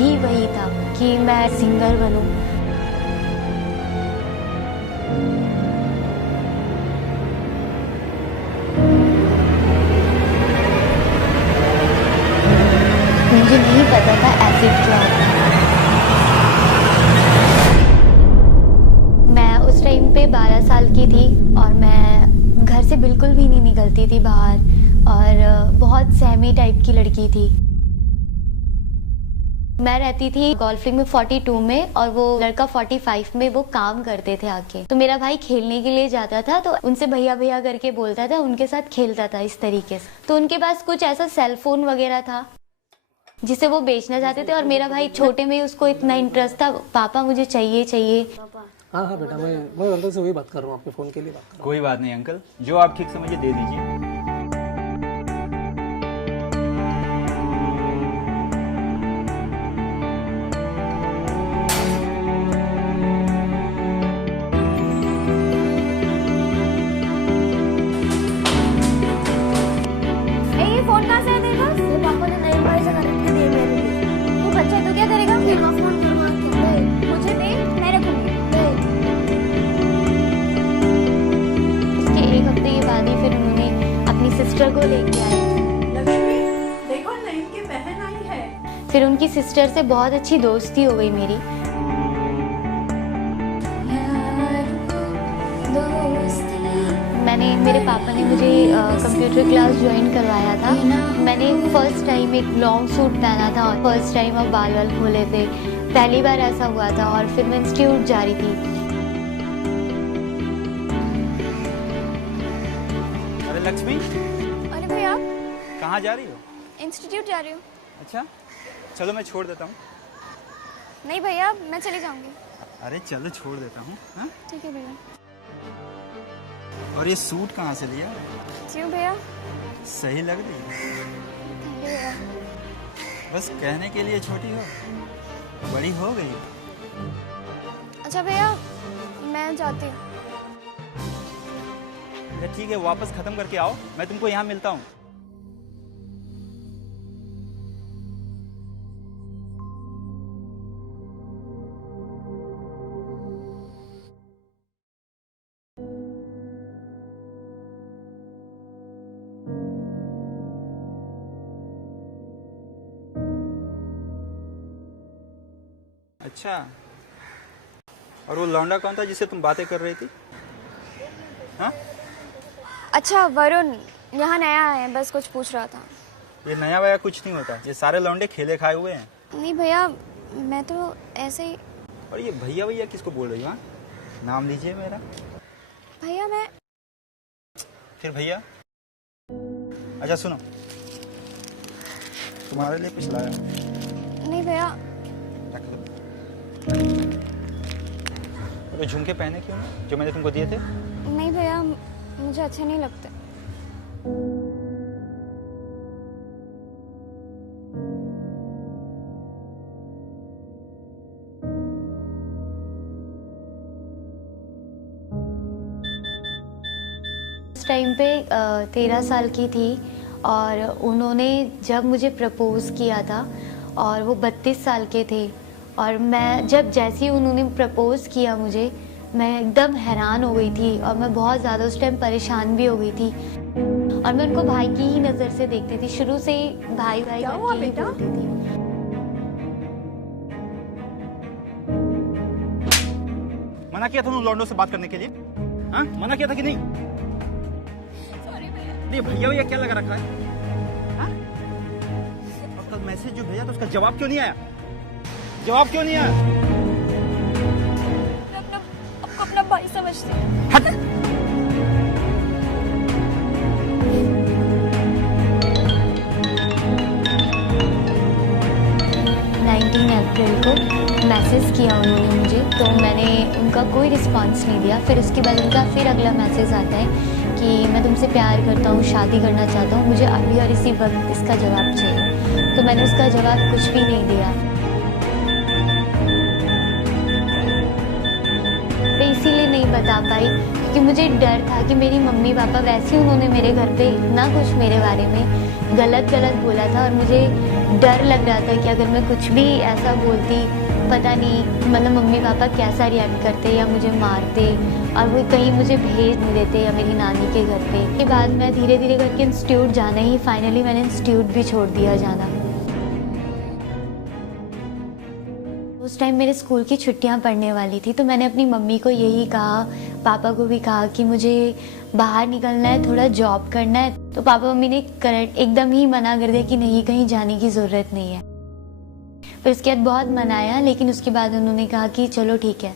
ही वही था कि मैं सिंगर बनूं। मुझे नहीं पता था एसिड क्या होता है। मैं उस टाइम पे 12 साल की थी और मैं घर से बिल्कुल भी नहीं निकलती थी बाहर, और बहुत सहमी टाइप की लड़की थी। मैं रहती थी गोल्फिंग में 42 में, और वो लड़का 45 में, वो काम करते थे आके। तो मेरा भाई खेलने के लिए जाता था तो उनसे भैया भैया करके बोलता था, उनके साथ खेलता था इस तरीके से। तो उनके पास कुछ ऐसा सेल फोन वगैरह था जिसे वो बेचना चाहते थे, और मेरा भाई छोटे में उसको इतना इंटरेस्ट था, पापा मुझे चाहिए चाहिए। हाँ हाँ बेटा, मैं अंकल से वही बात कर रहा हूँ, आपके फ़ोन के लिए बात कर रहा हूँ। कोई बात नहीं अंकल, जो आप ठीक समझिए दे दीजिए। ये फोन कहाँ से है तेरे पास? मेरे पापा ने नए मोबाइल से खरीद के दिए मेरे लिए। वो बच्चा तो क्या करेगा? फिर मैं फोन करूँगा। मुझे दे, मैं रखूँगी। उसके एक हफ्ते के बाद ही फिर उन्होंने अपनी सिस्टर को लेके आए। लक्ष्मी, देखो नईम की बहन आई है। फिर उनकी सिस्टर से बहुत अच्छी दोस्ती हो गई मेरी। मेरे पापा ने मुझे कंप्यूटर क्लास ज्वाइन करवाया था। मैंने फर्स्ट टाइम एक लॉन्ग सूट पहना था, और फर्स्ट टाइम अब बाल वाल खोले थे, पहली बार ऐसा हुआ था। और फिर मैं इंस्टीट्यूट जा रही थी। अरे लक्ष्मी, अरे भैया, कहाँ जा रही हो? इंस्टीट्यूट जा रही हूँ। अच्छा चलो मैं छोड़ देता हूँ। नहीं भैया, मैं चली जाऊंगी। अरे चलो छोड़ देता हूँ। हाँ? ठीक है भैया। और ये सूट कहाँ से लिया? क्यों भैया? सही लग रही है। थैंक यू भैया। बस कहने के लिए छोटी हो, बड़ी हो गई। अच्छा भैया, मैं जाती हूँ। अच्छा ठीक है, वापस खत्म करके आओ, मैं तुमको यहाँ मिलता हूँ। अच्छा, और वो लौंडा कौन था जिससे तुम बातें कर रही थी? हाँ? अच्छा वरुण, यहाँ नया है, बस कुछ पूछ रहा था। ये नया वया कुछ नहीं होता, ये सारे लौंडे खेले खाए हुए हैं। नहीं भैया, मैं तो ऐसे ही। और ये भैया भैया किसको बोल रही हो? हाँ? नाम लीजिए मेरा। भैया मैं। फिर भैया। अच्छा सुनो, तुम्हारे लिए कुछ लाया हूं। नहीं भैया। रख दो। तो झुमके पहने क्यों नहीं, जो मैंने तुमको दिए थे? नहीं भैया, मुझे अच्छे नहीं लगते। उस टाइम पे 13 साल की थी, और उन्होंने जब मुझे प्रपोज किया था, और वो 32 साल के थे। और मैं जब जैसे ही उन्होंने प्रपोज किया मुझे, मैं एकदम हैरान हो गई थी, और मैं बहुत ज़्यादा उस टाइम परेशान भी हो गई थी। और मैं उनको भाई की ही नज़र से देखती थी, शुरू से ही भाई भाई करके ही बोलती थी। मना किया था उन लौंडों से बात करने के लिए? हाँ मना किया था कि नहीं? सॉरी भैया। नहीं भैया भैया क्या लगा रखा है? हाँ? और कल मैसेज जो भेजा था उसका जवाब क्यों नहीं आया? जवाब क्यों नहीं आया? मैं आपको अपना भाई समझती हूँ। हट! 19 अप्रैल को मैसेज किया उन्होंने मुझे, तो मैंने उनका कोई रिस्पांस नहीं दिया। फिर उसके बाद उनका फिर अगला मैसेज आता है कि मैं तुमसे प्यार करता हूँ, शादी करना चाहता हूँ, मुझे अभी और इसी वक्त इसका जवाब चाहिए। तो मैंने उसका जवाब कुछ भी नहीं दिया। मैं इसीलिए नहीं बता पाई क्योंकि मुझे डर था कि मेरी मम्मी पापा, वैसे ही उन्होंने मेरे घर पे इतना कुछ मेरे बारे में गलत बोला था, और मुझे डर लग रहा था कि अगर मैं कुछ भी ऐसा बोलती, पता नहीं मतलब मम्मी पापा कैसा रिएक्ट करते या मुझे मारते और वो कहीं मुझे भेज नहीं देते या मेरी नानी के घर पे। के बाद मैं धीरे धीरे करके इंस्टीट्यूट जाना ही, फाइनली मैंने इंस्टीट्यूट भी छोड़ दिया जाना। उस टाइम मेरे स्कूल की छुट्टियां पड़ने वाली थी, तो मैंने अपनी मम्मी को यही कहा, पापा को भी कहा कि मुझे बाहर निकलना है, थोड़ा जॉब करना है। तो पापा मम्मी ने करेक्ट एकदम ही मना कर दिया कि नहीं, कहीं जाने की ज़रूरत नहीं है। फिर उसके बाद बहुत मनाया, लेकिन उसके बाद उन्होंने कहा कि चलो ठीक है।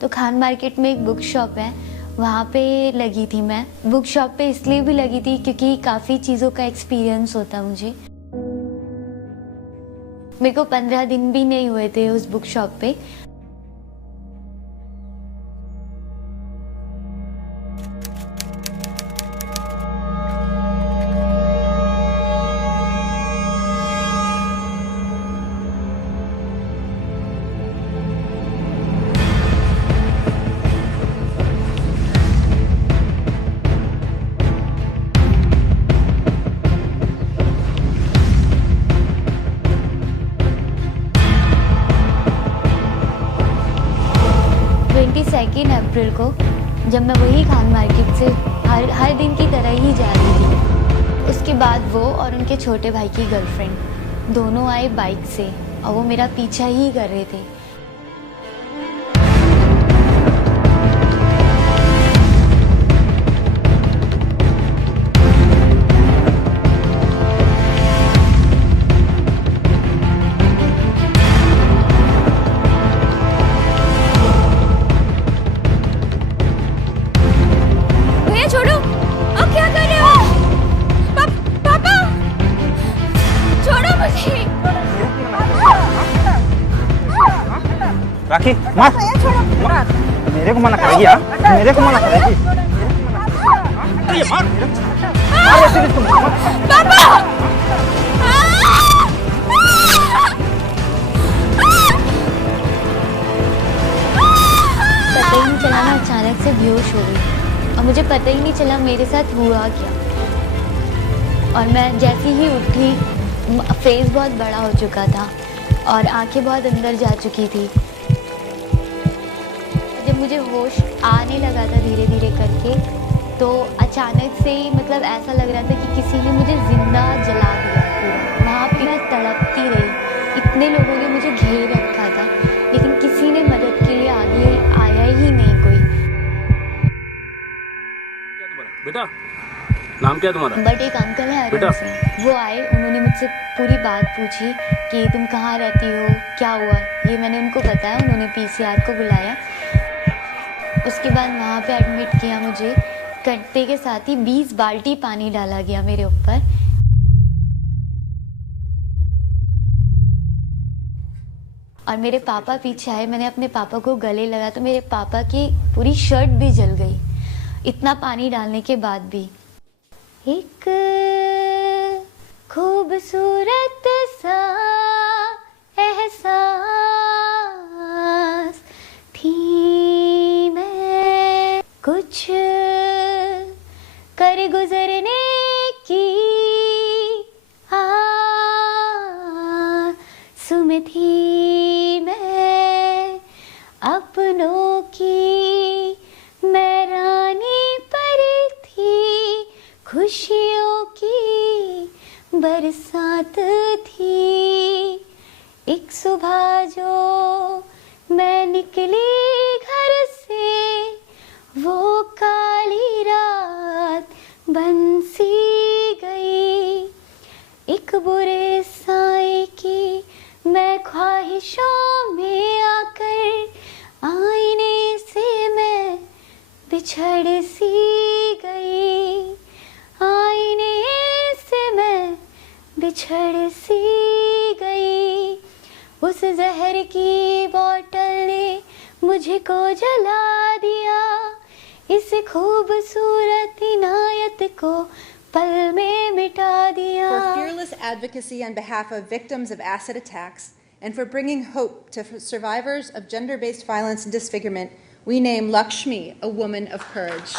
तो खान मार्केट में एक बुक शॉप है, वहाँ पे लगी थी मैं। बुक शॉप पे इसलिए भी लगी थी क्योंकि काफ़ी चीज़ों का एक्सपीरियंस होता मुझे। मेरे को 15 दिन भी नहीं हुए थे उस बुक शॉप पे। अप्रैल को जब मैं वही खान मार्केट से हर दिन की तरह ही जा रही थी, उसके बाद वो और उनके छोटे भाई की गर्लफ्रेंड दोनों आए बाइक से और वो मेरा पीछा ही कर रहे थे। राखी मार, मेरे को मना करेगी यार, मेरे को मना करेगी। अरे मार, मार ऐसे इसको। पापा! पता ही नहीं चला, मैं अचानक से बेहोश हो गई और मुझे पता ही नहीं चला मेरे साथ हुआ क्या। और मैं जैसे ही उठी, फेस बहुत बड़ा हो चुका था और आंखें बहुत अंदर जा चुकी थी। जब मुझे होश आने लगा था धीरे धीरे करके, तो अचानक से ही मतलब ऐसा लग रहा था कि किसी ने मुझे जिंदा जला दिया पूरा। वहाँ पे मैं तड़पती रही, इतने लोगों ने मुझे घेर रखा था, लेकिन किसी ने मदद के लिए आगे आया ही नहीं कोई। क्या तुम्हारा बेटा, नाम क्या तुम्हारा? बट एक अंकल है अरुण सिंह, वो आए, उन्होंने मुझसे पूरी बात पूछी कि तुम कहाँ रहती हो, क्या हुआ, ये मैंने उनको बताया। उन्होंने पीसीआर को बुलाया, उसके बाद वहाँ पे एडमिट किया मुझे। करते के साथ ही 20 बाल्टी पानी डाला गया मेरे ऊपर। और मेरे पापा पीछे आए, मैंने अपने पापा को गले लगा तो मेरे पापा की पूरी शर्ट भी जल गई, इतना पानी डालने के बाद भी। एक खूबसूरत सा एहसास थी मैं, कुछ कर गुजरने की आस में थी मैं, अपनों की मैं रानी पर थी, खुशियों की बरसात थी। एक सुबह जो मैं निकली घर से, वो काली रात बन सी गई। एक बुरे साए की मैं ख्वाहिशों में आकर, आईने से मैं बिछड़ सी गई, आईने से मैं बिछड़ सी गई। उस जहर की बोतल ने मुझको जला दिया, इस खूबसूरत इनायत को पल में मिटा दिया। For fearless advocacy on behalf of victims of acid attacks and for bringing hope to survivors of gender-based violence and disfigurement, we name Lakshmi a woman of courage.